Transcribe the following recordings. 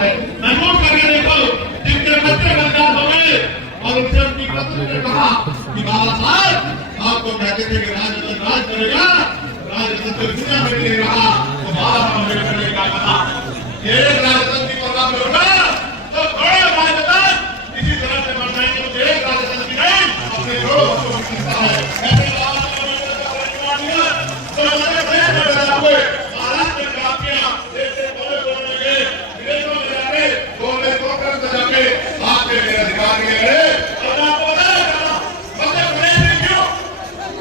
है। महसूस करके देखो, जिनके बच्चे बर्बाद हो गए और उनसे उनकी पत्नी ने कहा कि बाबा साहब आप तो कहते थे कि राजनीति राज करेगा, राजनीति तो दुनिया में नहीं रहा, तो बाबा साहब अम्बेडकर ने क्या कहा, ये राजनीति की परवाह करोगा तो बड़े राजनीति इसी तरह से बढ़ जाएंगे, तो एक राजनीति नहीं अपने जोड़ों को मिलता है। ऐसे बाबा साहब तो हमारे बड़े हुए महाराष्ट्र में काम किया, देश से बोलने गए, विदेशों में जाके बोलने कॉन्फ्रेंस में जाके आपके मेरे अधिकार के गए और आपको बताया मध्य प्रदेश में क्यों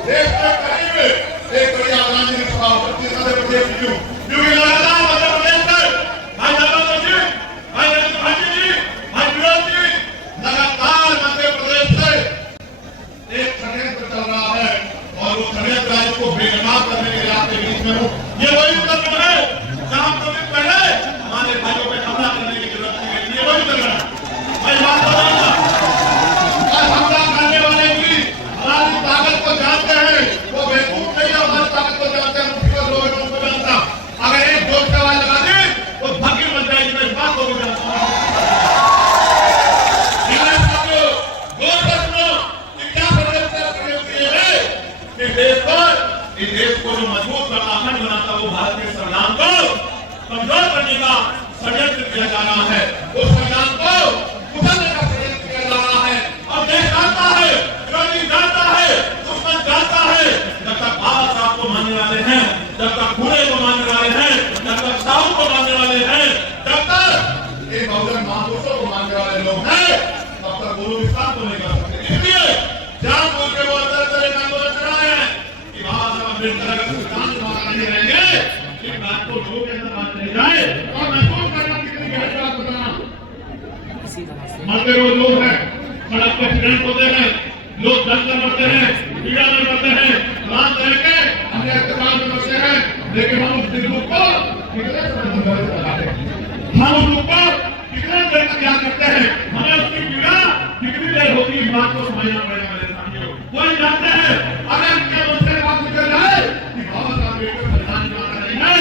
देश में करीब एक बड़ी राजनीतिक सभा होती है, मध्य प्रदेश में क्योंकि लगातार मध्य प्रदेश में भाई नरेंद्र जी, भाई नरेंद्र भाई जी, भाई विनोद जी, लगातार मध्य प्रदेश से एक षड्यंत्र चल रहा है और वो षड्यंत्र राज्य को बेनकाब करने के लिए आपके बीच में हूँ। ये वही उत्तर है जहाँ कभी पहले हमारे भाइयों पे हमला करने की जरूरत नहीं है, ये वही उत्तर है। मैं बात बताऊंगा, हमला करने वाले भी हमारी ताकत को जानते हैं, वो बेवकूफ नहीं है, हमारी ताकत को जानते हैं, मुख्य लोगों को जानता। अगर एक जोर से आवाज लगा दे तो भगी बन जाएगी, मैं इस बात को भी जानता हूँ। इस देश को जो मजबूत करता है, बनाता वो भारतीय संविधान को कमजोर करने का षड्यंत्र किया जा रहा है, उस संविधान को उठाने का षड्यंत्र किया जा रहा है। और देश जानता है, विरोधी जानता है, दुश्मन जानता है, जब तक बाबा साहब को मानने वाले हैं, जब तक फूले को मानने वाले हैं, जब तक साहू को मानने वाले हैं, जब तक ये बहुजन महापुरुषों को मानने वाले लोग हैं, तब तक गुरु विस्तार को नहीं कर सकते। इसलिए जान बोल के वो अंदर एक आंदोलन चला रहे हैं कि बाबा साहब अम्बेडकर का सिद्धांत माना नहीं रहेंगे, इस बात को लोगों के अंदर बात नहीं जाए और महसूस करना कितनी गहरी बात बताना। मरते हुए लोग हैं, सड़क पर एक्सीडेंट होते हैं, लोग जंग में मरते हैं, पीड़ा में मरते हैं, प्राण लेके हमने अस्पताल में मरते हैं, लेकिन हम उस दिल को कितने समय तक लगाते हैं, हम उस दुख को कितने देर तक याद करते हैं, हमें उसकी पीड़ा कितनी देर होती है, इस बात को समझना पड़ेगा मेरे साथियों। वही जानते हैं अगर इनके मन से बात निकल जाए कि बाबा साहब अम्बेडकर संविधान बनाना नहीं है,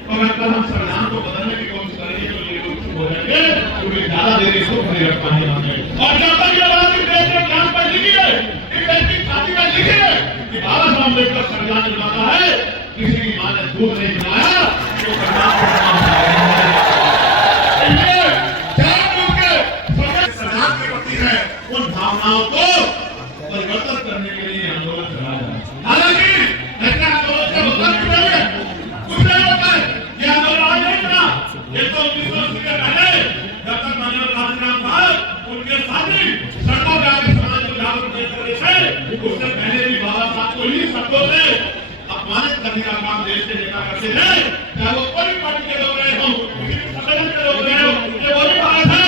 तो अगर हम संविधान को बदलने की कोशिश करेंगे तो ये लोग चुप हो जाएंगे, क्योंकि ज्यादा देर इसको नहीं रख पाएंगे। और जब तक ये बात इस देश के ज्ञान पर लिखी है, इस देश की छाती पर लिखी है कि बाबा साहब अम्बेडकर संविधान बनाना है, किसी की मां ने दूध नहीं बनाया तो संविधान को बनाना है। संविधान के प्रति है उन भावनाओं को परिवर्तन करने के लिए आंदोलन चला जा रहा है। हालांकि ऐसा आंदोलन का होता है कुछ नहीं होता है, ये आंदोलन आज नहीं था, ये तो 1980 के पहले जब तक माननीय काशीराम साहब उनके साथी सड़कों पे आके समाज को जागरूक करते थे, उससे पहले भी बाबा साहब को ही शब्दों से अपमानित करने का काम देश से नेता करते थे, चाहे वो कोई पार्टी के लोग रहे हों, किसी संगठन के लोग रहे हों, ये वही बात है।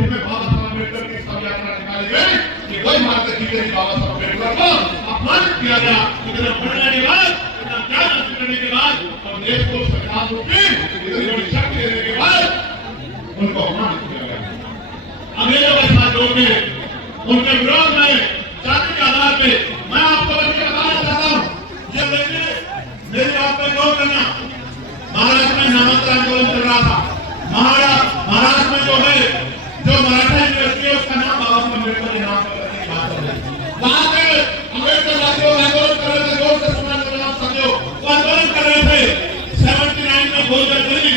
इसमें बाबा साहब अम्बेडकर की सब यात्रा निकाली गई कि वही भारत की बाबा साहब अम्बेडकर को अपमानित किया गया, इतना पढ़ने के बाद, इतना ज्ञान हासिल करने के बाद और देश को संविधान रूपी इतनी बड़ी शक्ति देने के बाद उनको अपमानित किया गया। अब ये लोग ऐसा लोग हैं, उनके विरोध में जाति के आधार पे मैं आपको बताना चाहता हूँ, ये देखिए मेरी बात पर गौर करना। महाराष्ट्र में नामांकन आंदोलन चल रहा था, महाराष्ट्र में जो है जो मराठा यूनिवर्सिटी है उसका नाम बाबा साहब अम्बेडकर के नाम पर रखने की बात है। वहां पे अम्बेडकर वासियों आंदोलन कर रहे थे, जोर से सुनना नाम समझो, वो आंदोलन कर रहे थे। 79 में गोलगढ़ गली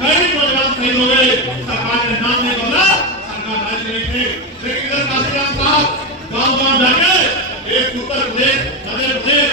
कई नौजवान शहीद हो गए, सरकार ने नाम नहीं बोला, सरकार राजी नहीं थी, लेकिन इधर काशीराम साहब गाँव गाँव जाके एक उत्तर प्रदेश, मध्य प्रदेश,